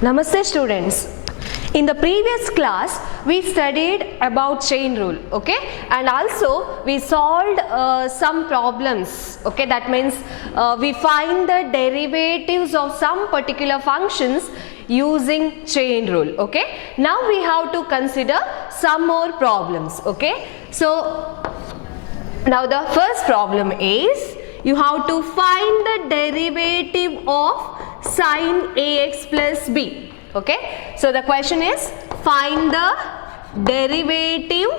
Namaste students. In the previous class we studied about chain rule, okay, and also we solved some problems, okay. That means we find the derivatives of some particular functions using chain rule, okay. Now we have to consider some more problems, okay. So now the first problem is you have to find the derivative of sin ax plus b, okay. So the question is find the derivative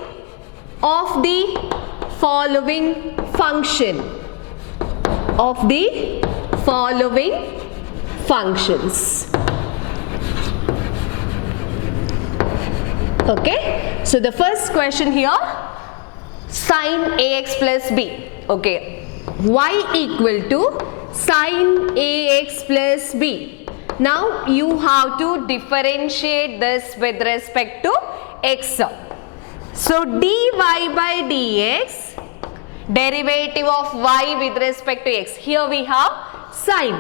of the following function, of the following functions, okay. So the first question here, sin ax plus b, okay, y equal to sin ax plus b. Now you have to differentiate this with respect to x. So dy by dx, derivative of y with respect to x. Here we have sin.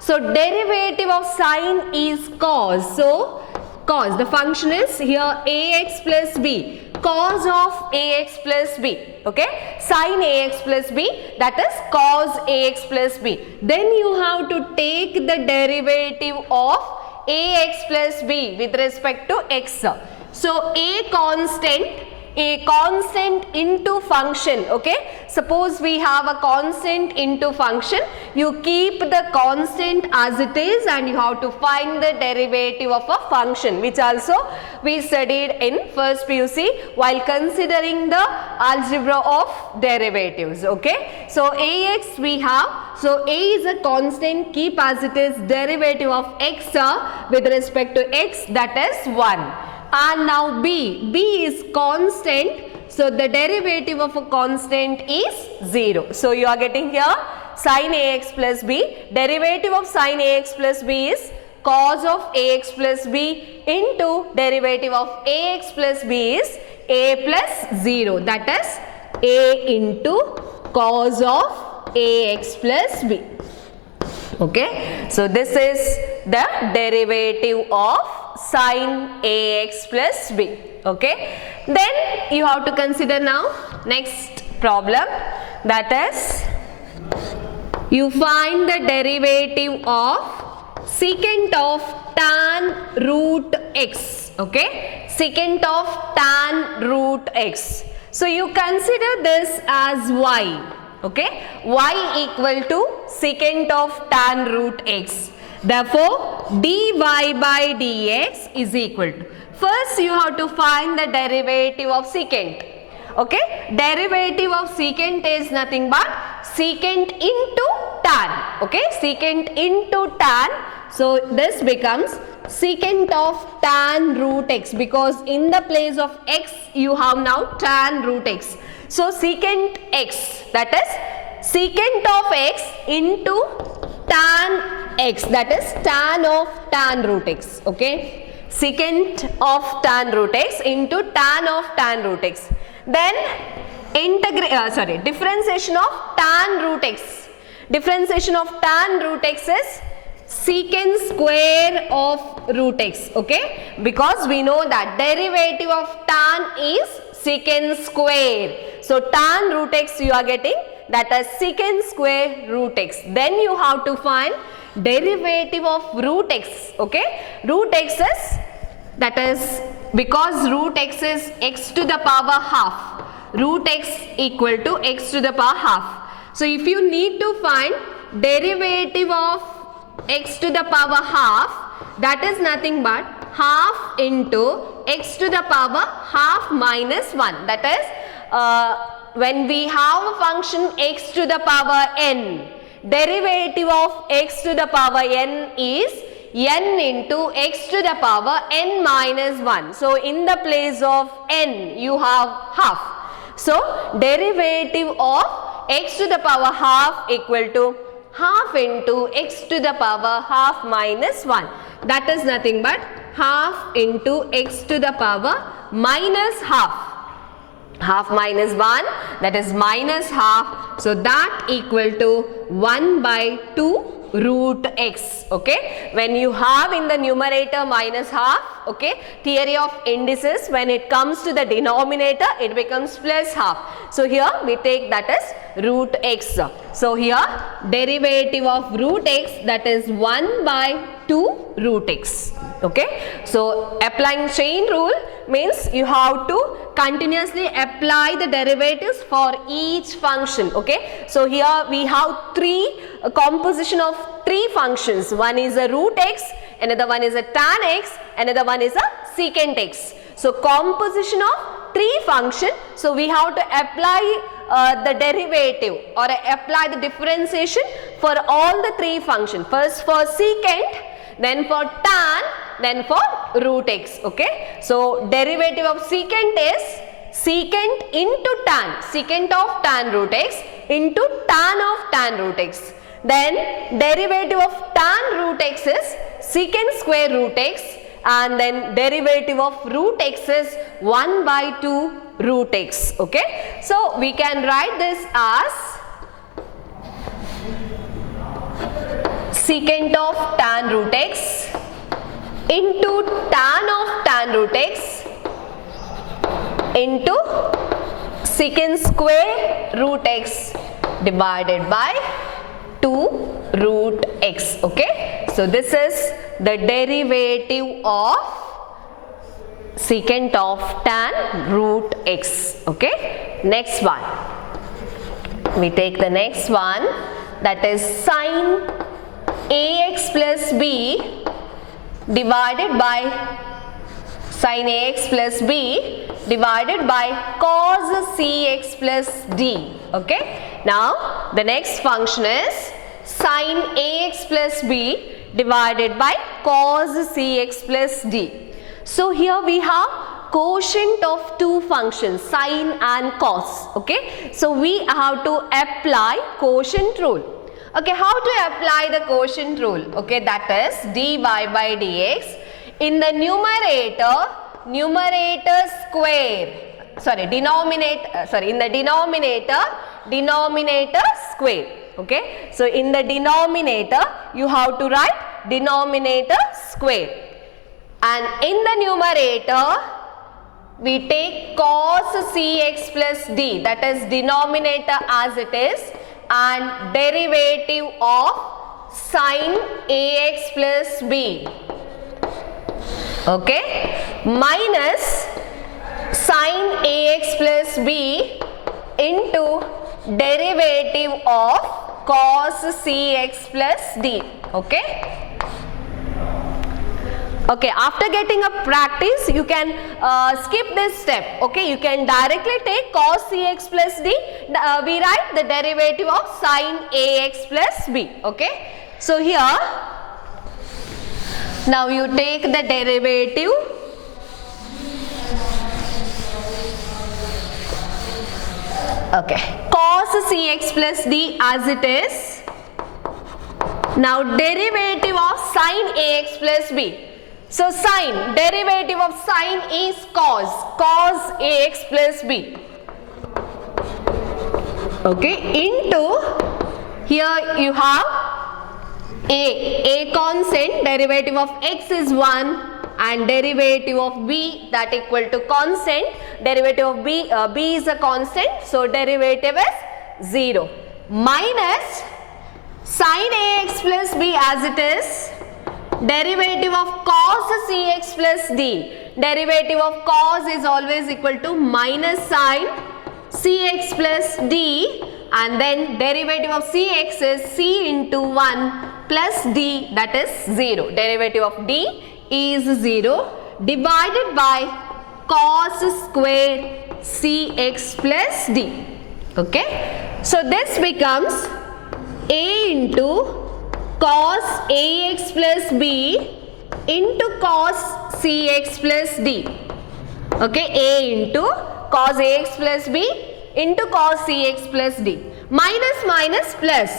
So derivative of sin is cos. So cos, the function is here ax plus b, cos of ax plus b, okay, sin ax plus b, that is cos ax plus b. Then you have to take the derivative of ax plus b with respect to x. So a constant into function, okay. Suppose we have a constant into function, you keep the constant as it is and you have to find the derivative of a function, which also we studied in first PUC while considering the algebra of derivatives, okay. So ax we have, so a is a constant, keep as it is, derivative of x with respect to x, that is 1. And now b is constant, so the derivative of a constant is 0. So you are getting here sin ax plus b, derivative of sin ax plus b is cos of ax plus b into derivative of ax plus b is a plus 0, that is a into cos of ax plus b, okay. So this is the derivative of sin ax plus b, okay. Then you have to consider now next problem, that is you find the derivative of secant of tan root x, okay, secant of tan root x. So you consider this as y, okay, y equal to secant of tan root x. Therefore, dy by dx is equal to, first you have to find the derivative of secant, okay. Derivative of secant is nothing but secant into tan, okay, secant into tan. So this becomes secant of tan root x, because in the place of x you have now tan root x. So secant x, that is secant of x into tan x, that is tan of tan root x, okay, secant of tan root x into tan of tan root x. Then differentiation of tan root x, differentiation of tan root x is secant square of root x, okay, because we know that derivative of tan is secant square. So tan root x you are getting, that is secant square root x. Then you have to find derivative of root x, okay. Root x is, that is because root x is x to the power half, root x equal to x to the power half. So if you need to find derivative of x to the power half, that is nothing but half into x to the power half minus 1, that is when we have a function x to the power n, derivative of x to the power n is n into x to the power n minus 1. So in the place of n you have half. So derivative of x to the power half equal to half into x to the power half minus 1. That is nothing but half into x to the power minus half. Half minus 1, that is minus half. So that equal to 1 by 2 root x. Okay, when you have in the numerator minus half, okay, theory of indices, when it comes to the denominator it becomes plus half. So here we take that as root x. So here derivative of root x, that is 1 by 2 root x. Okay, so applying chain rule means you have to continuously apply the derivatives for each function. Okay, so here we have a composition of three functions. One is a root x, another one is a tan x, another one is a secant x. So composition of three functions. So we have to apply the derivative or apply the differentiation for all the three functions. First for secant, then for tan, then for root x. Okay, so derivative of secant is secant into tan, secant of tan root x into tan of tan root x. Then derivative of tan root x is secant square root x, and then derivative of root x is 1 by 2 root x. Okay, so we can write this as secant of tan root x into tan of tan root x into secant square root x divided by 2 root x. Okay, so this is the derivative of secant of tan root x. Okay, next one, we take the next one, that is sin ax plus b divided by sin ax plus b divided by cos cx plus d. Okay, now the next function is sin ax plus b divided by cos cx plus d. So here we have quotient of two functions, sin and cos. Okay, so we have to apply quotient rule. Okay, how to apply the quotient rule? Okay, that is dy by dx in the numerator square, in the denominator square. Okay, so in the denominator you have to write denominator square, and in the numerator we take cos cx plus d, that is denominator as it is, and derivative of sin ax plus b, okay, minus sin ax plus b into derivative of cos cx plus d. Okay. Okay, after getting a practice, you can skip this step. Okay, you can directly take cos cx plus d. We write the derivative of sin ax plus b. Okay, so here now you take the derivative cos cx plus d as it is. Now derivative of sin ax plus b. So sin, derivative of sin is cos ax plus b. Okay, into here you have a constant, derivative of x is 1 and derivative of b that equal to constant, derivative of b is a constant, so derivative is 0, minus sin ax plus b as it is, derivative of cos cx plus d, derivative of cos is always equal to minus sin cx plus d, and then derivative of cx is c into 1 plus d, that is 0, derivative of d is 0, divided by cos square cx plus d. Okay, so this becomes a into cos ax plus b into cos cx plus d. Okay, a into cos ax plus b into cos cx plus d. Minus plus.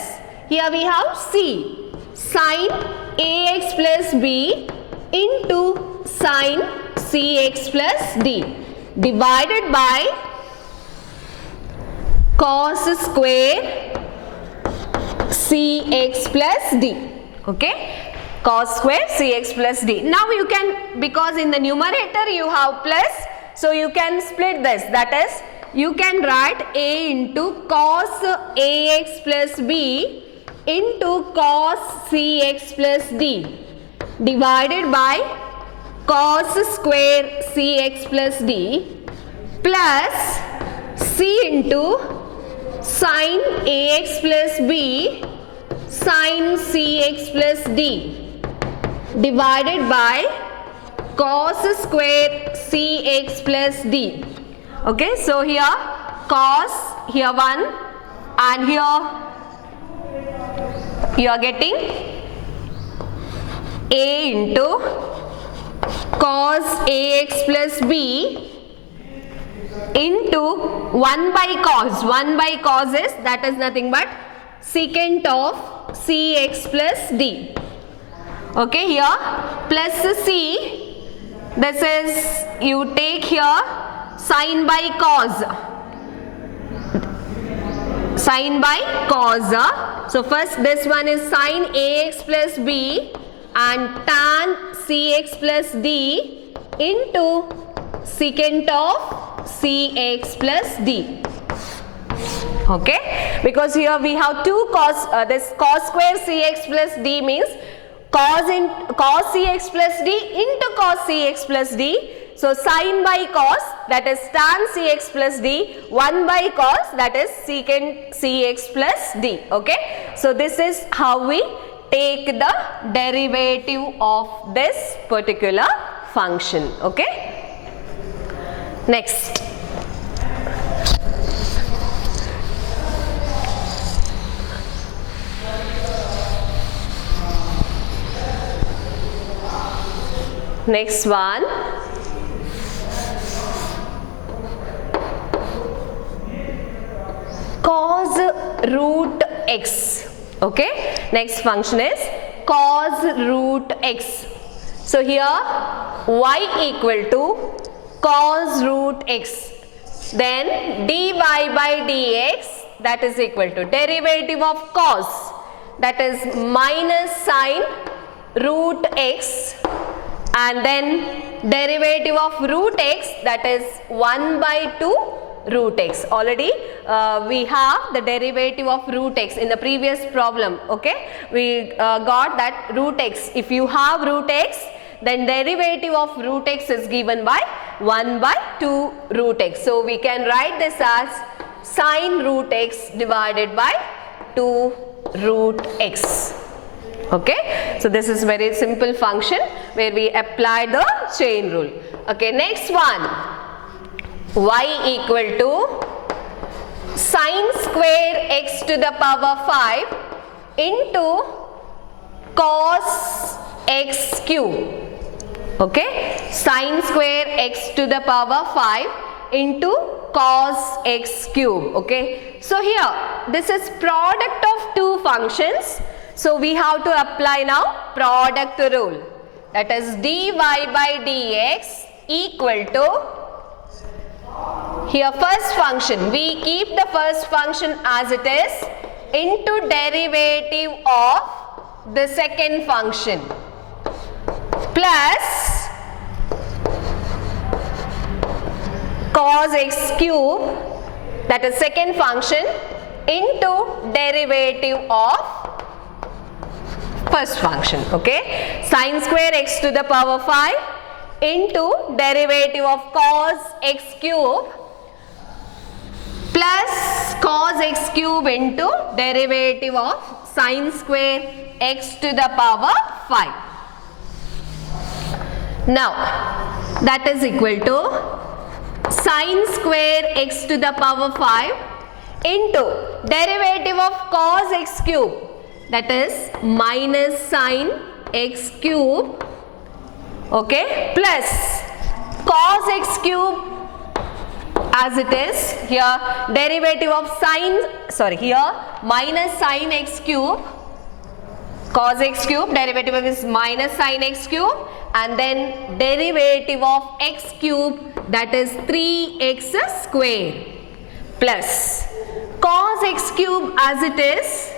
Here we have c, sin ax plus b into sin cx plus d, divided by cos square cx plus d. Okay, cos square cx plus d. Now you can, because in the numerator you have plus, so you can split this. That is, you can write a into cos ax plus b into cos cx plus d divided by cos square cx plus d plus c into sin ax plus b sin cx plus d divided by cos square cx plus d. Okay, so here cos, here 1, and here you are getting a into cos ax plus b into 1 by cos. 1 by cos is, that is nothing but secant of cx plus d. Okay, here plus c, this is, you take here sin by cos. Sin by cos. So first this one is sin ax plus b and tan cx plus d into secant of cx plus d. Okay, because here we have two cos, this cos square cx plus d means cos cx plus d into cos cx plus d. So sin by cos, that is tan cx plus d, 1 by cos, that is secant cx plus d. Okay, so this is how we take the derivative of this particular function. Okay, next. Next one, cos root x. Okay, next function is cos root x. So here y equal to cos root x, then dy by dx, that is equal to derivative of cos, that is minus sin root x, and then derivative of root x, that is 1 by 2 root x. Already we have the derivative of root x in the previous problem. Okay, we got that root x, if you have root x, then derivative of root x is given by 1 by 2 root x. So we can write this as sin root x divided by 2 root x. Okay, so this is very simple function where we apply the chain rule. Okay, next one, y equal to sin square x to the power 5 into cos x cube. Okay, sin square x to the power 5 into cos x cube. Okay, so here this is product of two functions. So we have to apply now product rule, that is dy by dx equal to, here first function, we keep the first function as it is into derivative of the second function plus cos x cube, that is second function, into derivative of first function. Okay, sin square x to the power 5 into derivative of cos x cube plus cos x cube into derivative of sin square x to the power 5. Now that is equal to sin square x to the power 5 into derivative of cos x cube, that is minus sin x cube, okay, plus cos x cube as it is, here derivative of here minus sin x cube, cos x cube, derivative is minus sin x cube, and then derivative of x cube, that is 3x square, plus cos x cube as it is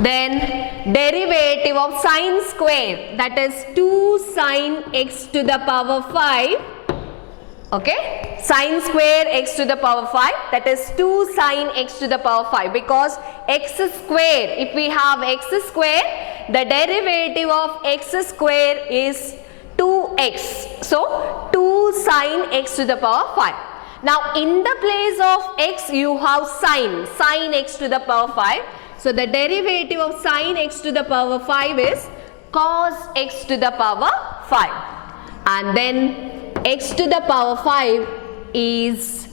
Then derivative of sine square, that is 2 sine x to the power 5. Okay, sine square x to the power 5, that is 2 sine x to the power 5, because x square, if we have x square, the derivative of x square is 2x. So 2 sine x to the power 5. Now in the place of x you have sine x to the power 5. So the derivative of sine x to the power 5 is cos x to the power 5. And then x to the power 5 is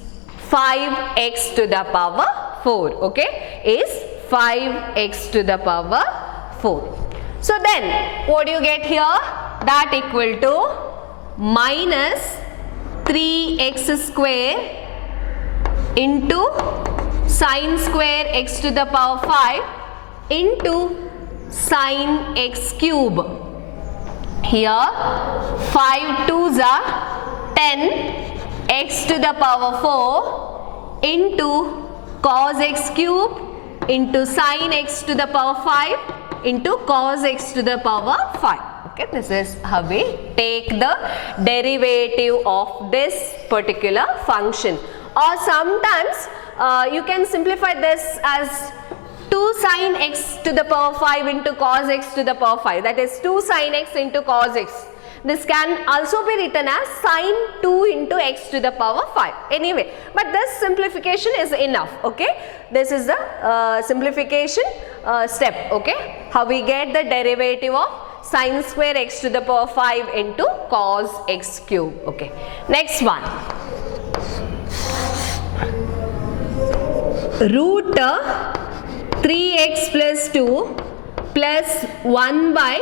5x to the power 4. Okay, is 5x to the power 4. So then what do you get here? That equal to minus 3x square into sine square x to the power 5 into sine x cube. Here 5 2s are 10 x to the power 4 into cos x cube into sine x to the power 5 into cos x to the power 5. Okay, this is how we take the derivative of this particular function. Or sometimes you can simplify this as 2 sine x to the power 5 into cos x to the power 5, that is 2 sine x into cos x. This can also be written as sine 2 into x to the power 5. Anyway, but this simplification is enough. Okay, this is the simplification step. Okay, how we get the derivative of sine square x to the power 5 into cos x cube. Okay, next one. Root 3x plus 2 plus 1 by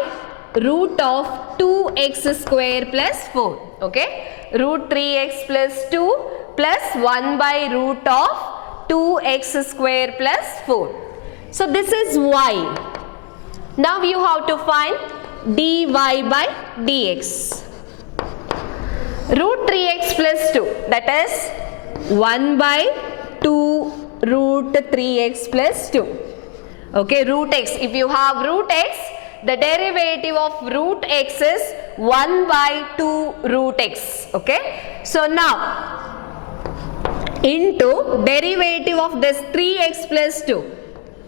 root of 2x square plus 4. Okay, root 3x plus 2 plus 1 by root of 2x square plus 4. So this is y. Now you have to find dy by dx. Root 3x plus 2, that is 1 by 2 root 3x plus 2. Okay, root x, if you have root x, the derivative of root x is 1 by 2 root x. Okay, so now into derivative of this 3x plus 2,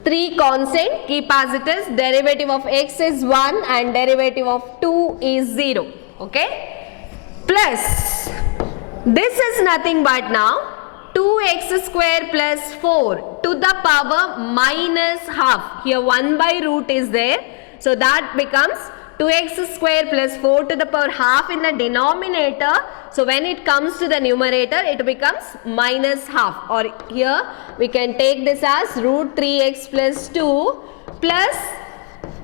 3 constant, keep as it is, derivative of x is 1 and derivative of 2 is 0. Okay, plus this is nothing but now 2x square plus 4 to the power minus half. Here 1 by root is there. So that becomes 2x square plus 4 to the power half in the denominator. So when it comes to the numerator, it becomes minus half. Or here we can take this as root 3x plus 2 plus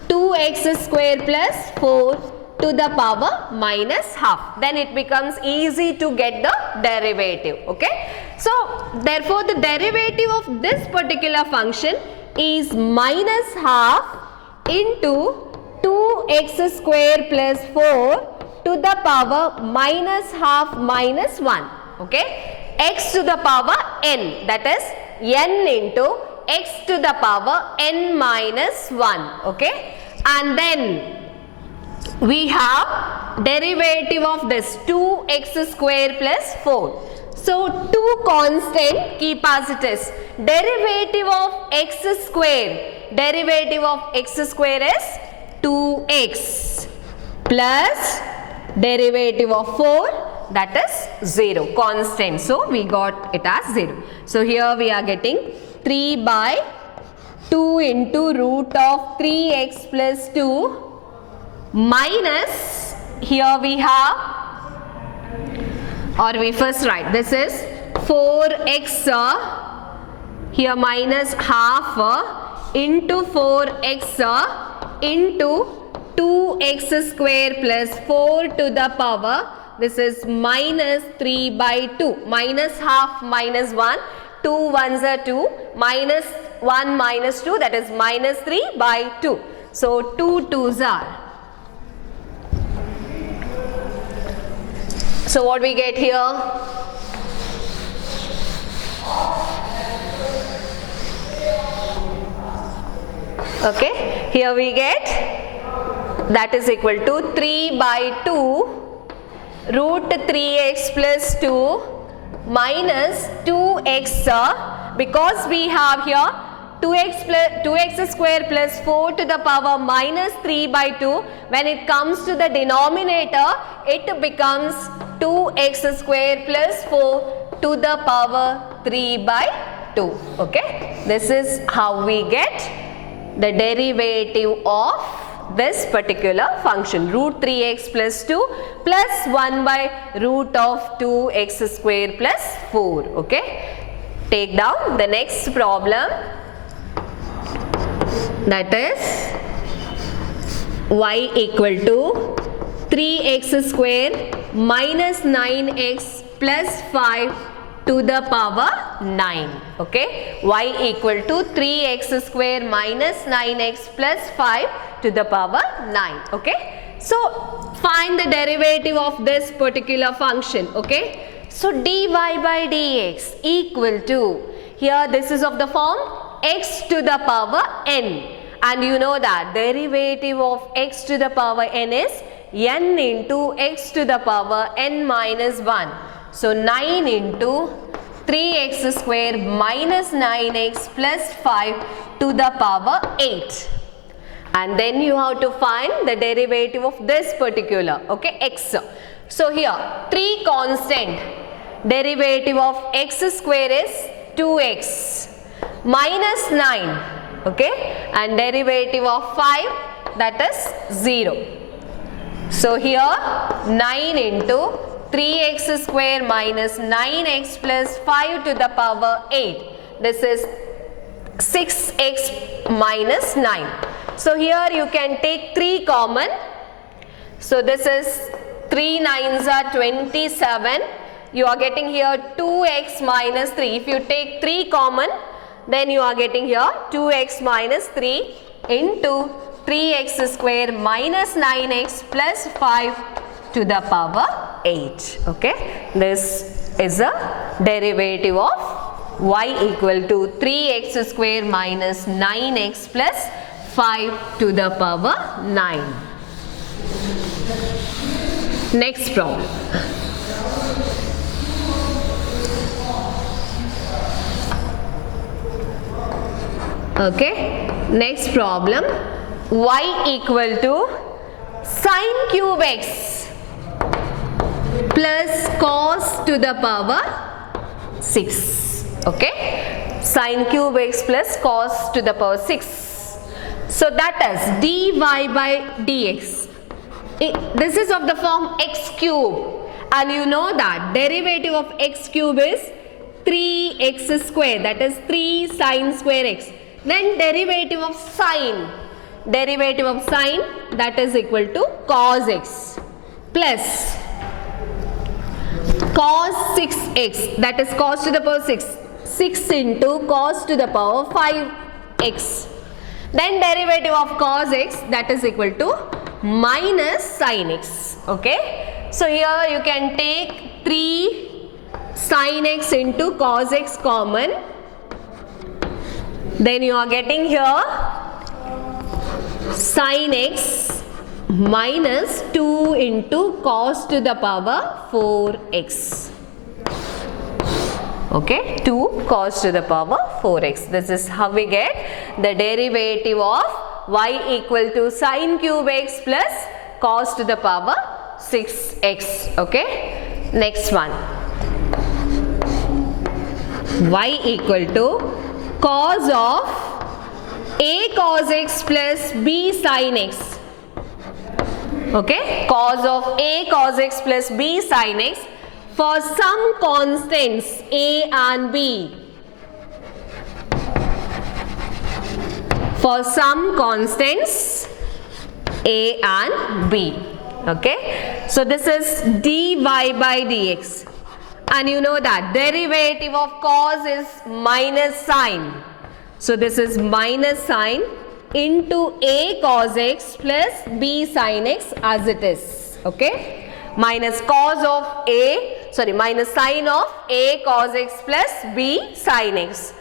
2x square plus 4 to the power minus half. Then it becomes easy to get the derivative. Okay. So therefore the derivative of this particular function is minus half into 2x square plus 4 to the power minus half minus 1. Okay. X to the power n, that is n into x to the power n minus 1. Okay. And then we have derivative of this 2x square plus 4. So 2 constant, keep as it is. Derivative of x square, derivative of x square is 2x plus derivative of 4, that is 0, constant. So we got it as 0. So here we are getting 3 by 2 into root of 3x plus 2 minus, here we have, or we first write, this is 4x here minus half into 4x into 2x square plus 4 to the power, this is minus 3 by 2, minus half minus 1, 2 ones are 2, minus 1 minus 2, that is minus 3 by 2. So 2 twos are. So what we get here? Okay, here we get that is equal to 3 by 2 root 3x plus 2 minus 2x, because we have here 2x square plus 4 to the power minus 3 by 2. When it comes to the denominator, it becomes 2x square plus 4 to the power 3 by 2. Okay, this is how we get the derivative of this particular function, root 3x plus 2 plus 1 by root of 2x square plus 4. Okay, take down the next problem, that is y equal to 3x square minus 9x plus 5 to the power 9. Okay, y equal to 3x square minus 9x plus 5 to the power 9. Okay, so find the derivative of this particular function. Okay, so dy by dx equal to, here this is of the form x to the power n, and you know that derivative of x to the power n is n into x to the power n minus 1. So 9 into 3x square minus 9x plus 5 to the power 8. And then you have to find the derivative of this particular, okay, x. So here 3 constant, derivative of x square is 2x minus 9, okay, and derivative of 5, that is 0. So here 9 into 3x square minus 9x plus 5 to the power 8. This is 6x minus 9. So here you can take 3 common. So this is 3 9s are 27. You are getting here 2x minus 3. If you take 3 common, then you are getting here 2x minus 3 into 3x square minus 9x plus 5 to the power 8. Okay, this is a derivative of y equal to 3x square minus 9x plus 5 to the power 9. Next problem. Okay, next problem, y equal to sine cube x plus cos to the power 6. Okay, sine cube x plus cos to the power 6. So that is dy by dx. This is of the form x cube, and you know that derivative of x cube is 3x square, that is 3 sine square x. Then derivative of sine that is equal to cos x plus cos 6x, that is cos to the power 6, 6 into cos to the power 5x. Then derivative of cos x, that is equal to minus sin x. Okay, so here you can take 3 sin x into cos x common. Then you are getting here sin x minus 2 into cos to the power 4x. Okay, 2 cos to the power 4x. This is how we get the derivative of y equal to sin cube x plus cos to the power 6x. Okay, next one, y equal to cos of a cos x plus b sin x. Okay, cos of a cos x plus b sin x for some constants a and b. For some constants a and b. Okay, so this is dy by dx, and you know that derivative of cos is minus sine. So this is minus sine into a cos x plus b sin x as it is. Okay, minus cos of minus sine of a cos x plus b sin x.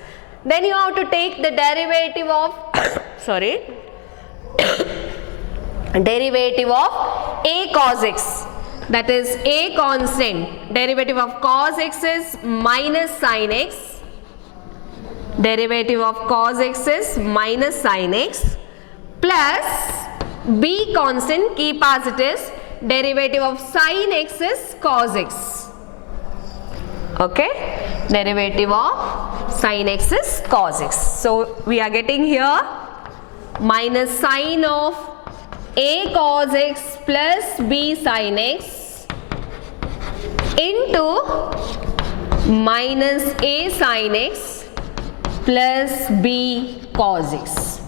Then you have to take the derivative of sorry, derivative of a cos x, that is a constant. Derivative of cos x is minus sin x. Derivative of cos x is minus sin x plus b constant, keep as it is. Derivative of sin x is cos x. Okay, derivative of sin x is cos x. So we are getting here minus sin of a cos x plus b sin x into minus a sin x plus b cos x.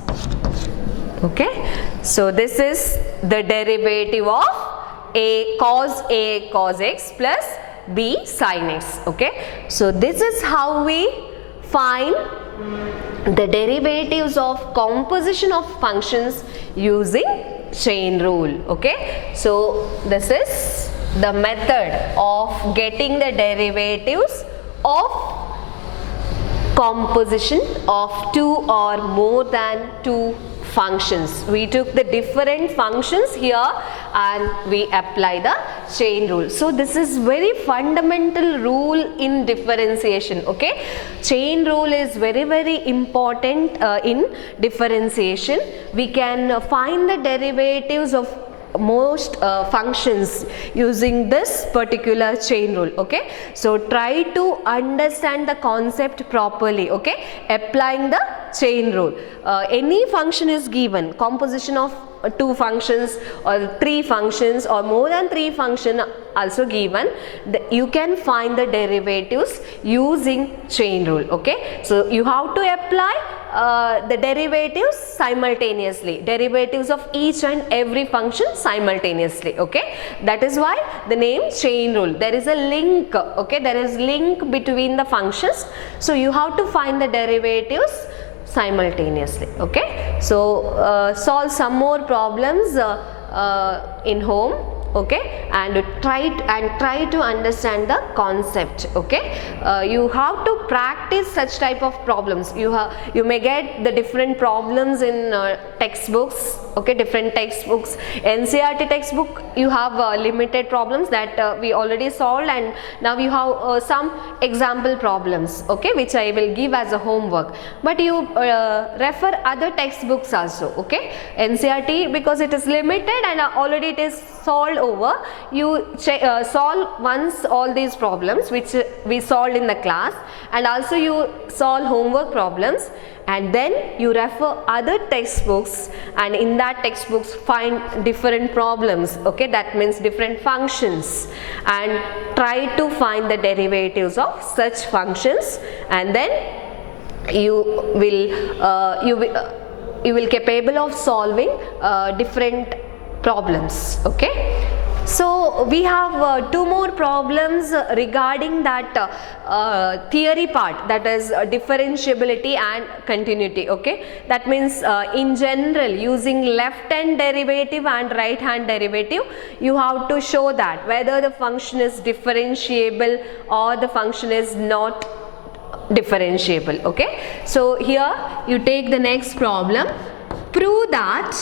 Okay, so this is the derivative of a cos x plus b sin x. Okay, so this is how we find the derivatives of composition of functions using chain rule. Okay, so this is the method of getting the derivatives of composition of two or more than two functions. We took the different functions here and we apply the chain rule. So this is very fundamental rule in differentiation. Okay, chain rule is very important in differentiation. We can find the derivatives of most functions using this particular chain rule. Okay, so try to understand the concept properly. Okay, applying the chain rule. Any function is given, composition of two functions or three functions or more than three functions also given, you can find the derivatives using chain rule. Okay, so you have to apply the derivatives simultaneously, derivatives of each and every function simultaneously. Okay, that is why the name chain rule. There is a link. Okay, there is link between the functions, so you have to find the derivatives simultaneously. Okay, so solve some more problems in home. Okay, and try to understand the concept. Okay, you have to practice such type of problems. You may get the different problems in textbooks. Okay, different textbooks. NCERT textbook, you have limited problems that we already solved, and now you have some example problems. Okay, which I will give as a homework. But you refer other textbooks also. Okay, NCERT, because it is limited and already it is solved over, you solve once all these problems which we solved in the class, and also you solve homework problems, and then you refer other textbooks, and in that textbooks find different problems. Okay, that means different functions, and try to find the derivatives of such functions, and then you will capable of solving different problems. Okay, so we have two more problems regarding that theory part, that is differentiability and continuity. Okay, that means in general, using left hand derivative and right hand derivative, you have to show that whether the function is differentiable or the function is not differentiable. Okay, so here you take the next problem. Prove that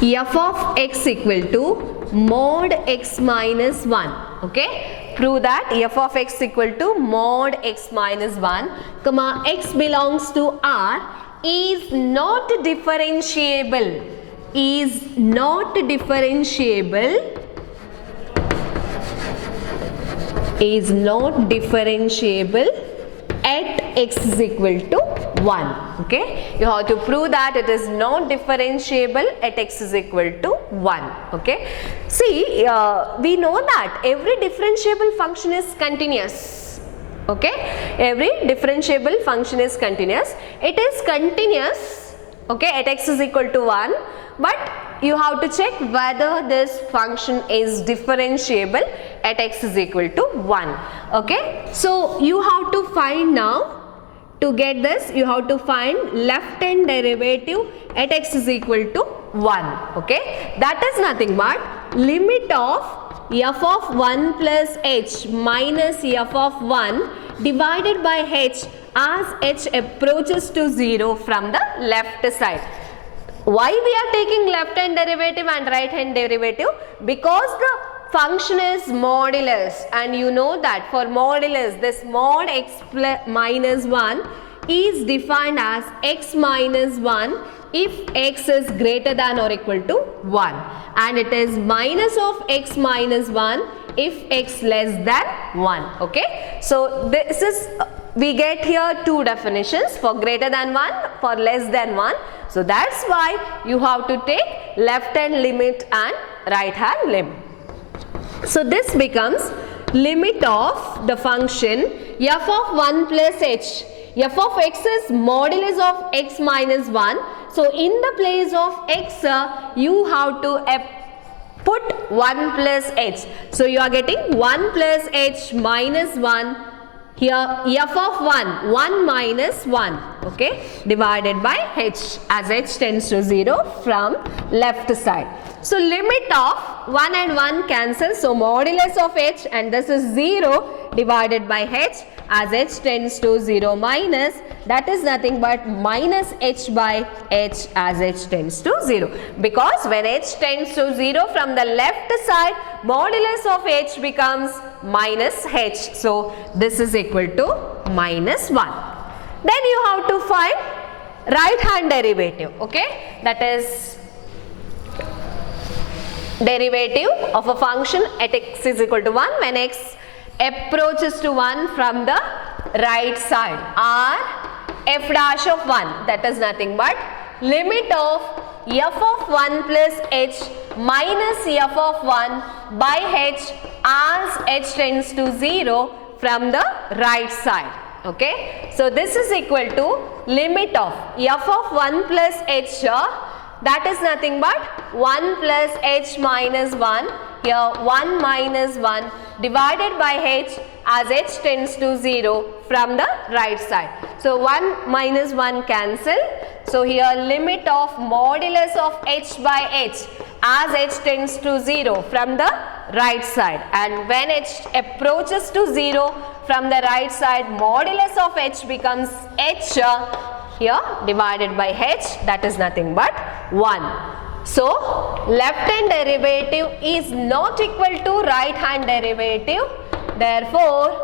f of x equal to mod x minus 1. Okay, prove that f of x equal to mod x minus 1 comma x belongs to R is not differentiable, at x is equal to 1. Okay, you have to prove that it is not differentiable at x is equal to 1. Okay, see, we know that every differentiable function is continuous. Okay, every differentiable function is continuous. It is continuous, okay, at x is equal to 1, but you have to check whether this function is differentiable at x is equal to 1. Okay, so you have to find now, to get this you have to find left hand derivative at x is equal to 1. Okay, that is nothing but limit of f of 1 plus h minus f of 1 divided by h as h approaches to 0 from the left side. Why we are taking left hand derivative and right hand derivative? Because the function is modulus, and you know that for modulus this mod x minus 1 is defined as x minus 1 if x is greater than or equal to 1, and it is minus of x minus 1 if x less than 1. Okay, so this is we get here two definitions, for greater than 1, for less than 1. So that's why you have to take left hand limit and right hand limit. So this becomes limit of the function f of 1 plus h. F of x is modulus of x minus 1. So in the place of x, you have to put 1 plus h. So you are getting 1 plus h minus 1. Here f of 1 minus 1, okay, divided by h, as h tends to 0 from left side. So limit of 1 and 1 cancel, so modulus of h, and this is 0 divided by h, as h tends to 0 minus, that is nothing but minus h by h, as h tends to 0. Because when h tends to 0 from the left side, modulus of h becomes minus h. So this is equal to minus 1. Then you have to find right hand derivative, okay, that is derivative of a function at x is equal to 1 when x approaches to 1 from the right side, or f dash of 1, that is nothing but limit of f of 1 plus h minus f of 1 by h as h tends to 0 from the right side. Okay, so this is equal to limit of f of 1 plus h, that is nothing but 1 plus h minus 1, here 1 minus 1 divided by h as h tends to 0 from the right side. So 1 minus 1 cancel. So here limit of modulus of h by h as h tends to 0 from the right side, and when h approaches to 0 from the right side, modulus of h becomes h here divided by h, that is nothing but 1. So left hand derivative is not equal to right hand derivative, therefore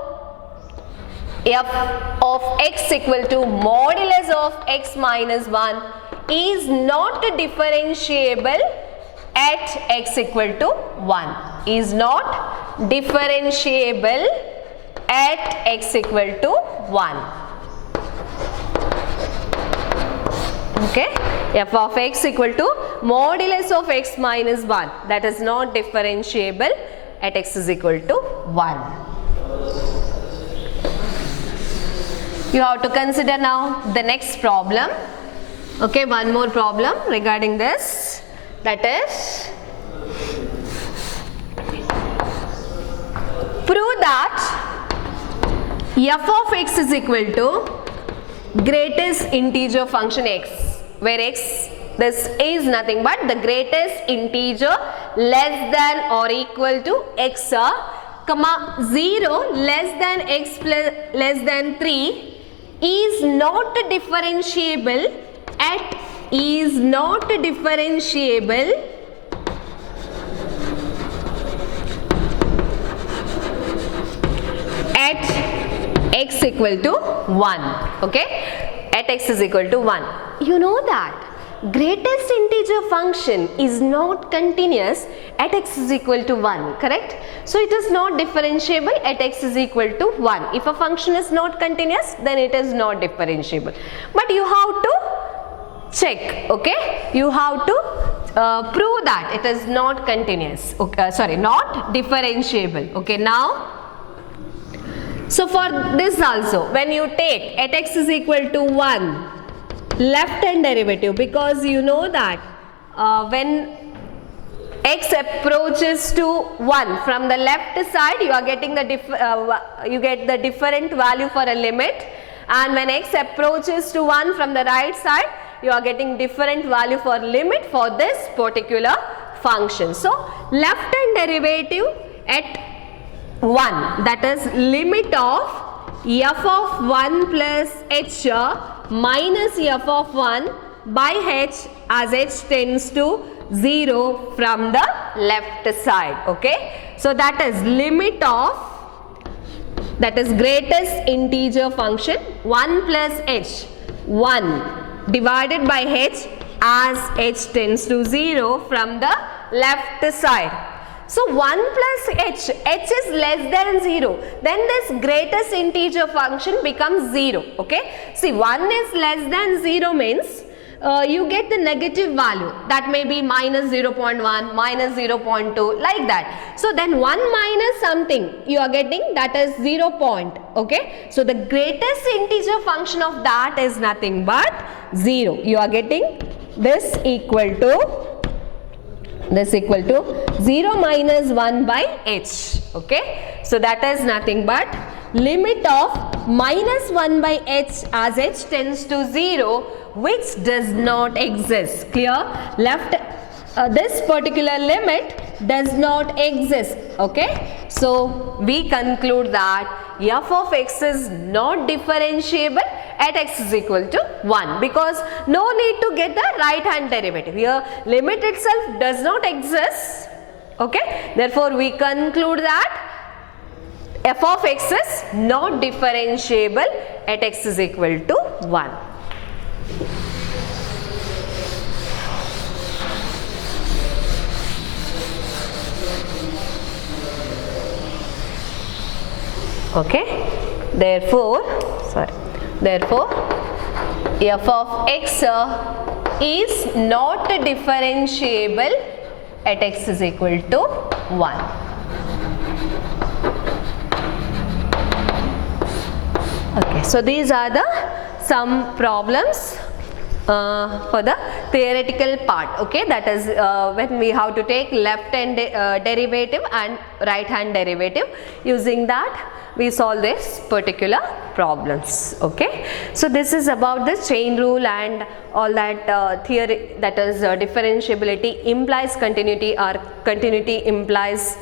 f of x equal to modulus of x minus 1 is not differentiable at x equal to 1, is not differentiable at x equal to 1. Okay, f of x equal to modulus of x minus 1, that is not differentiable at x is equal to 1. You have to consider now the next problem. Okay, one more problem regarding this, that is prove that f of x is equal to greatest integer function x, where x, this is nothing but the greatest integer less than or equal to x, comma 0 less than x plus less than 3 is not differentiable at x equal to 1. Okay, at x is equal to 1. You know that greatest integer function is not continuous at x is equal to 1, correct? So it is not differentiable at x is equal to 1. If a function is not continuous, then it is not differentiable. But you have to check, okay? You have to prove that it is not continuous, okay, not differentiable. Okay, now, so for this also, when you take at x is equal to 1 left hand derivative, because you know that when x approaches to 1 from the left side, you are getting the you get the different value for a limit, and when x approaches to 1 from the right side, you are getting different value for limit for this particular function. So left hand derivative at 1, that is limit of f of 1 plus h minus f of 1 by h as h tends to 0 from the left side. Okay. So that is limit of, that is greatest integer function 1 plus h, 1 divided by h as h tends to 0 from the left side. So 1 plus h is less than 0, then this greatest integer function becomes 0. Okay. See, 1 is less than 0 means you get the negative value, that may be minus 0.1, minus 0.2, like that. So then 1 minus something you are getting, that is 0 point. Okay. So the greatest integer function of that is nothing but 0. You are getting this equal to 0 minus 1 by h. Okay. So that is nothing but limit of minus 1 by h as h tends to 0, which does not exist. Clear? Left, this particular limit does not exist. Okay. So we conclude that f of x is not differentiable at x is equal to 1, because no need to get the right hand derivative. Here limit itself does not exist. Okay. Therefore we conclude that f of x is not differentiable at x is equal to 1. Okay. Therefore f of x is not differentiable at x is equal to 1. Okay, so these are the some problems for the theoretical part. Okay, that is when we have to take left hand derivative and right hand derivative. Using that we solve this particular problems. Okay, so this is about the chain rule and all that theory, that is differentiability implies continuity, or continuity implies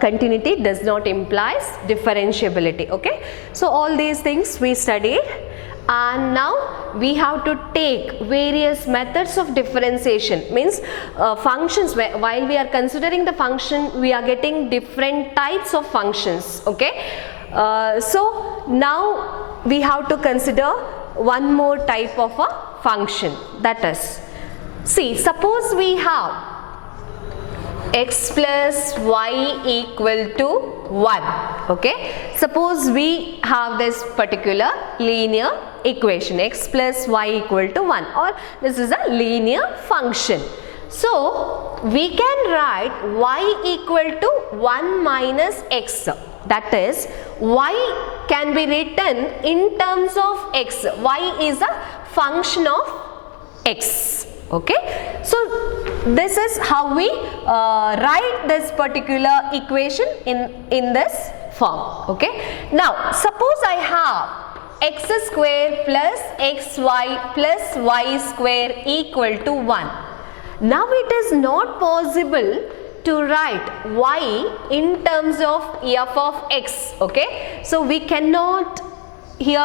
continuity does not implies differentiability. Okay, so all these things we studied, and now we have to take various methods of differentiation, means functions. While we are considering the function, we are getting different types of functions. Okay, so now we have to consider one more type of a function, that is, see, suppose we have x plus y equal to 1. Okay, suppose we have this particular linear equation, x plus y equal to 1, or this is a linear function. So we can write y equal to 1 minus x, that is, y can be written in terms of x. Y is a function of x. Okay, so this is how we write this particular equation in this form. Okay, now suppose I have x square plus xy plus y square equal to 1. Now it is not possible to write y in terms of f of x. Okay, so we cannot here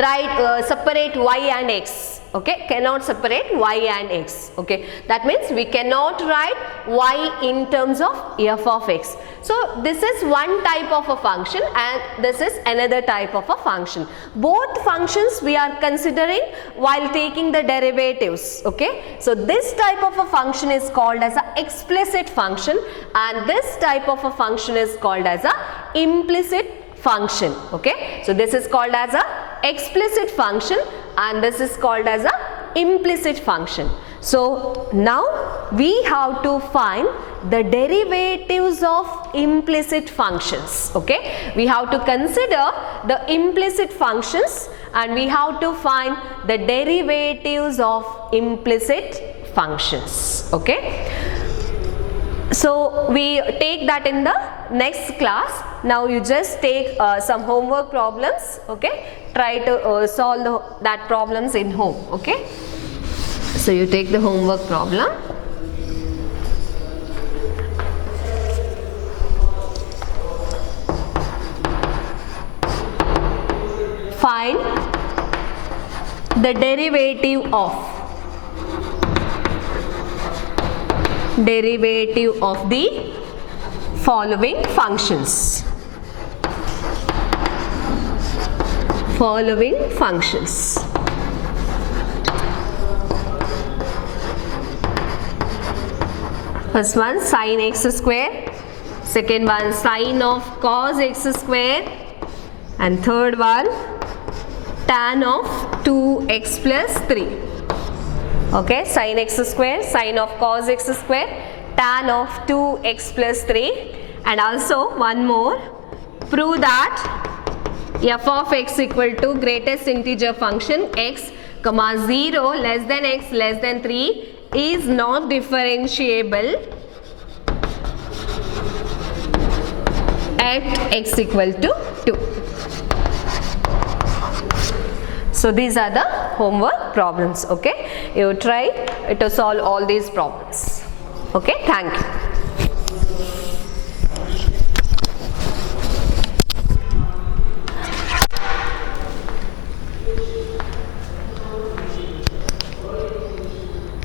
write separate y and x. Okay, cannot separate y and x. Okay, that means we cannot write y in terms of f of x. So this is one type of a function and this is another type of a function. Both functions we are considering while taking the derivatives. Okay, so this type of a function is called as an explicit function, and this type of a function is called as a implicit function. Okay, so this is called as a explicit function and this is called as a implicit function. So now we have to find the derivatives of implicit functions. Okay, we have to consider the implicit functions and we have to find the derivatives of implicit functions. Okay, so we take that in the next class. Now you just take some homework problems. Okay, try to solve that problems in home. Okay, so you take the homework problem. find the derivative of the following functions. First one sin x square, second one sin of cos x square, and third one tan of 2x plus 3. Okay, sin x square, sin of cos x square, tan of 2x plus 3, and also one more, prove that f of x equal to greatest integer function x comma 0 less than x less than 3 is not differentiable at x equal to 2. So these are the homework problems. Okay, you try to solve all these problems. Okay, thank you.